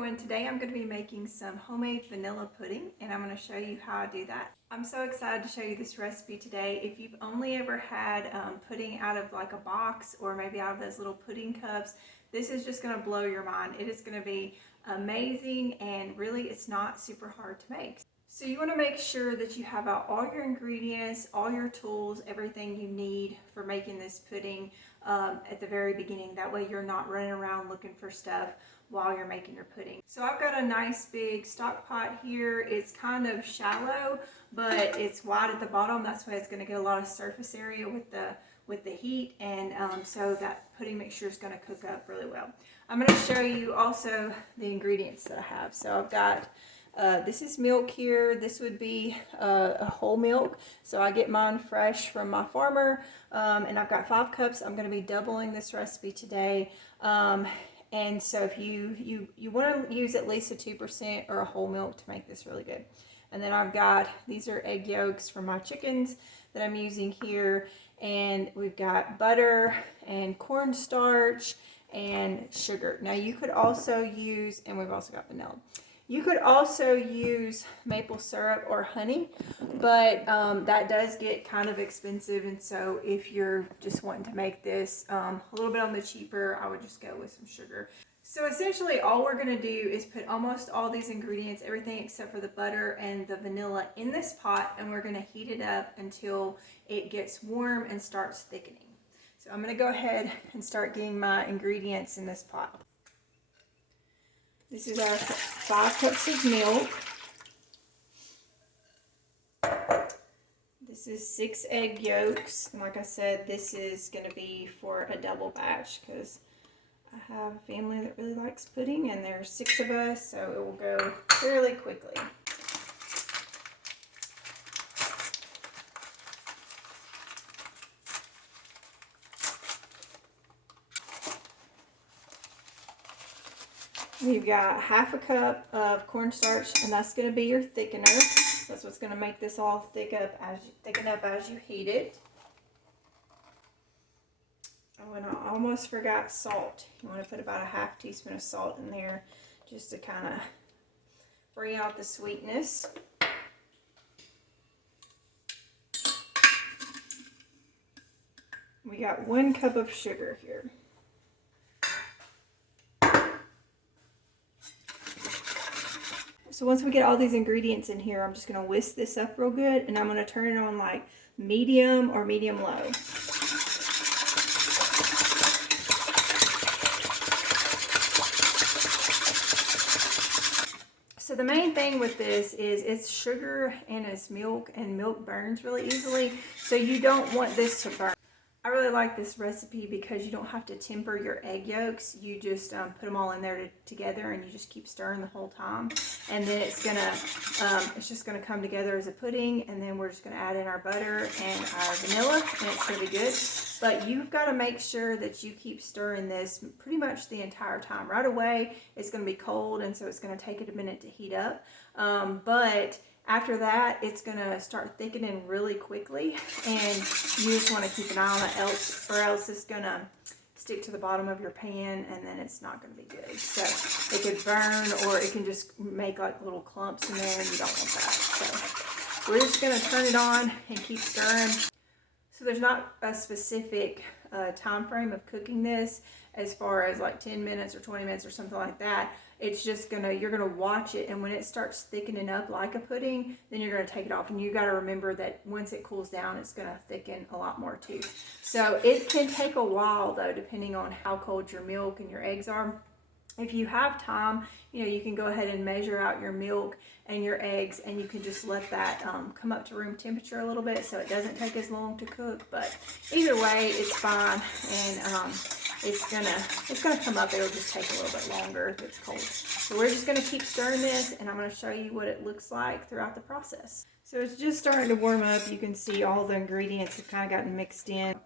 everyone, today I'm going to be making some homemade vanilla pudding and I'm going to show you how I do that. I'm so excited to show you this recipe today. If you've only ever had pudding out of like a box or maybe out of those little pudding cups, this is just going to blow your mind. It is going to be amazing and really it's not super hard to make. So you want to make sure that you have out all your ingredients, all your tools, everything you need for making this pudding at the very beginning. That way you're not running around looking for stuff while you're making your pudding. So I've got a nice big stock pot here. It's kind of shallow, but it's wide at the bottom. That's why it's going to get a lot of surface area with the heat, and so that pudding mixture is going to cook up really well. I'm going to show you also the ingredients that I have. So I've got this is milk here. This would be a whole milk. So I get mine fresh from my farmer, and I've got 5 cups. I'm going to be doubling this recipe today. And so if you want to use at least a 2% or a whole milk to make this really good. And then I've got, these are egg yolks from my chickens that I'm using here. And we've got butter and cornstarch and sugar. Now you could also use, and we've also got vanilla. You could also use maple syrup or honey, but that does get kind of expensive. And so if you're just wanting to make this a little bit on the cheaper, I would just go with some sugar. So essentially all we're going to do is put almost all these ingredients, everything except for the butter and the vanilla, in this pot, and we're going to heat it up until it gets warm and starts thickening. So I'm going to go ahead and start getting my ingredients in this pot. This is our 5 cups of milk. This is 6 egg yolks. And like I said, this is going to be for a double batch because I have a family that really likes pudding and there's 6 of us, so it will go fairly quickly. We've got 1/2 cup of cornstarch, and that's going to be your thickener. That's what's going to make this all thicken up as you heat it. Oh, and I almost forgot salt. You want to put about a 1/2 teaspoon of salt in there just to kind of bring out the sweetness. We got 1 cup of sugar here. So once we get all these ingredients in here, I'm just going to whisk this up real good, and I'm going to turn it on like medium or medium low. So the main thing with this is it's sugar and it's milk, and milk burns really easily, so you don't want this to burn. I really like this recipe because you don't have to temper your egg yolks. You just put them all in there together, and you just keep stirring the whole time. And then it's just gonna come together as a pudding. And then we're just gonna add in our butter and our vanilla, and it's gonna be good. But you've got to make sure that you keep stirring this pretty much the entire time. Right away, it's gonna be cold, and so it's gonna take it a minute to heat up. But after that, it's going to start thickening really quickly, and you just want to keep an eye on it, or else it's going to stick to the bottom of your pan, and then it's not going to be good. So it could burn, or it can just make like little clumps in there, and you don't want that. So we're just going to turn it on and keep stirring. So there's not a specific time frame of cooking this as far as like 10 minutes or 20 minutes or something like that. It's just you're gonna watch it, and when it starts thickening up like a pudding, then you're gonna take it off. And you gotta remember that once it cools down, it's gonna thicken a lot more too. So it can take a while though, depending on how cold your milk and your eggs are. If you have time, you can go ahead and measure out your milk and your eggs, and you can just let that come up to room temperature a little bit, so it doesn't take as long to cook. But either way, it's fine, and it's gonna come up. It'll just take a little bit longer if it's cold. So we're just gonna keep stirring this, and I'm gonna show you what it looks like throughout the process. So it's just starting to warm up. You can see all the ingredients have kind of gotten mixed in.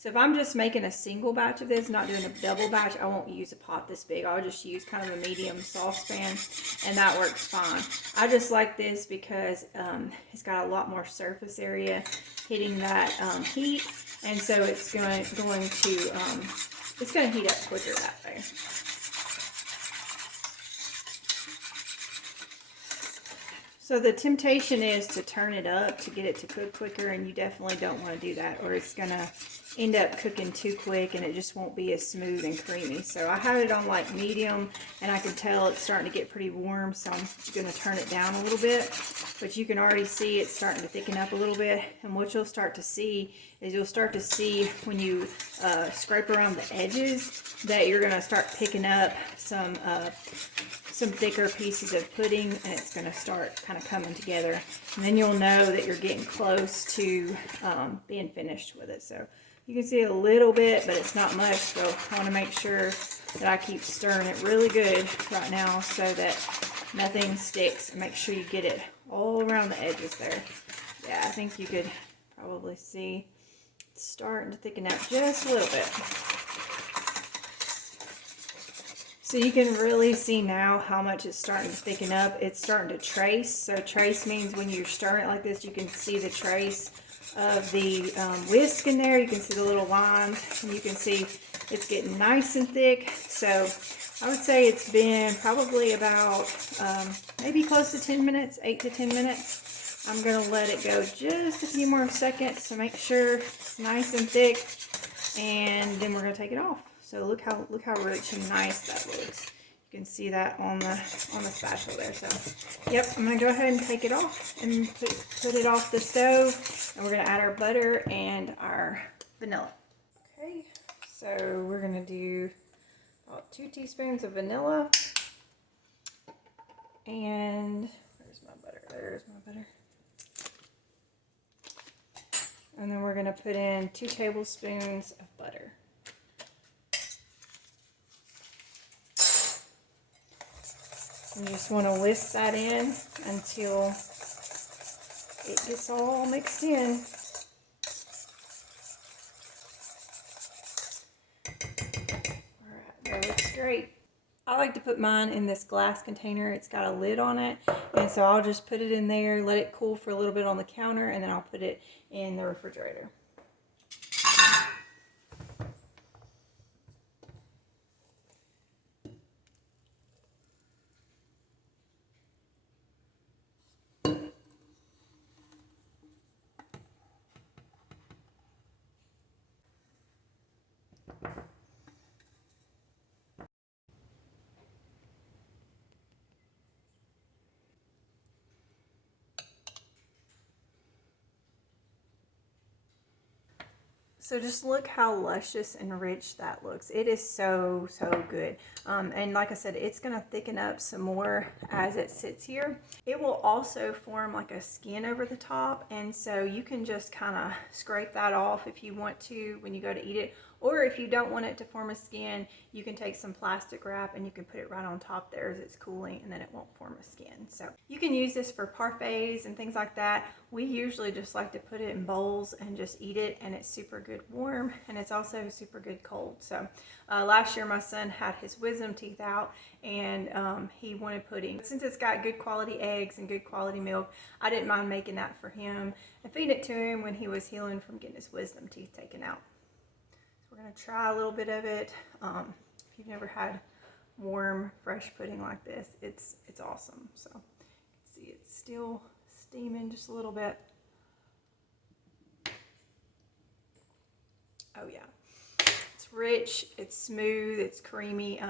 So if I'm just making a single batch of this, not doing a double batch, I won't use a pot this big. I'll just use kind of a medium saucepan, and that works fine. I just like this because it's got a lot more surface area hitting that heat, and so it's going to heat up quicker that way. So the temptation is to turn it up to get it to cook quicker, and you definitely don't want to do that, or it's going to end up cooking too quick and it just won't be as smooth and creamy. So I have it on like medium, and I can tell it's starting to get pretty warm, so I'm going to turn it down a little bit. But you can already see it's starting to thicken up a little bit, and what you'll start to see is you'll start to see when you scrape around the edges that you're going to start picking up some thicker pieces of pudding, and it's going to start kind of coming together, and then you'll know that you're getting close to being finished with it. So you can see a little bit, but it's not much, so I want to make sure that I keep stirring it really good right now so that nothing sticks, and make sure you get it all around the edges there. Yeah, I think you could probably see it's starting to thicken out just a little bit. So you can really see now how much it's starting to thicken up. It's starting to trace. So trace means when you're stirring it like this, you can see the trace of the whisk in there. You can see the little lines, and you can see it's getting nice and thick. So I would say it's been probably about maybe close to 10 minutes, 8 to 10 minutes. I'm going to let it go just a few more seconds to make sure it's nice and thick, and then we're going to take it off. So look how rich and nice that looks. You can see that on the spatula there. So yep, I'm gonna go ahead and take it off and put it off the stove, and we're gonna add our butter and our vanilla. Okay, so we're gonna do about 2 teaspoons of vanilla, and where's my butter? There's my butter. And then we're gonna put in 2 tablespoons of butter. You just want to whisk that in until it gets all mixed in. Alright, that looks great. I like to put mine in this glass container. It's got a lid on it, and so I'll just put it in there, let it cool for a little bit on the counter, and then I'll put it in the refrigerator. So just look how luscious and rich that looks. It is so good. And like I said, it's gonna thicken up some more as it sits here. It will also form like a skin over the top, and so you can just kind of scrape that off if you want to when you go to eat it. Or if you don't want it to form a skin, you can take some plastic wrap and you can put it right on top there as it's cooling, and then it won't form a skin. So you can use this for parfaits and things like that. We usually just like to put it in bowls and just eat it, and it's super good warm, and it's also super good cold. So last year my son had his wisdom teeth out, and he wanted pudding. Since it's got good quality eggs and good quality milk, I didn't mind making that for him and feeding it to him when he was healing from getting his wisdom teeth taken out. We're going to try a little bit of it. If you've never had warm, fresh pudding like this, it's awesome. So you can see it's still steaming just a little bit. Oh yeah, it's rich, it's smooth, it's creamy.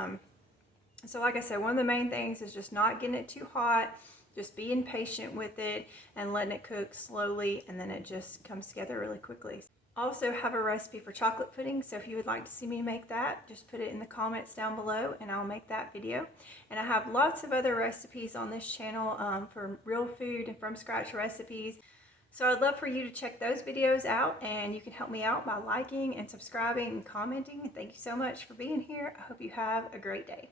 So like I said, one of the main things is just not getting it too hot, just being patient with it and letting it cook slowly, and then it just comes together really quickly. I also have a recipe for chocolate pudding, so if you would like to see me make that, just put it in the comments down below and I'll make that video. And I have lots of other recipes on this channel for real food and from scratch recipes. So I'd love for you to check those videos out, and you can help me out by liking and subscribing and commenting. And thank you so much for being here. I hope you have a great day.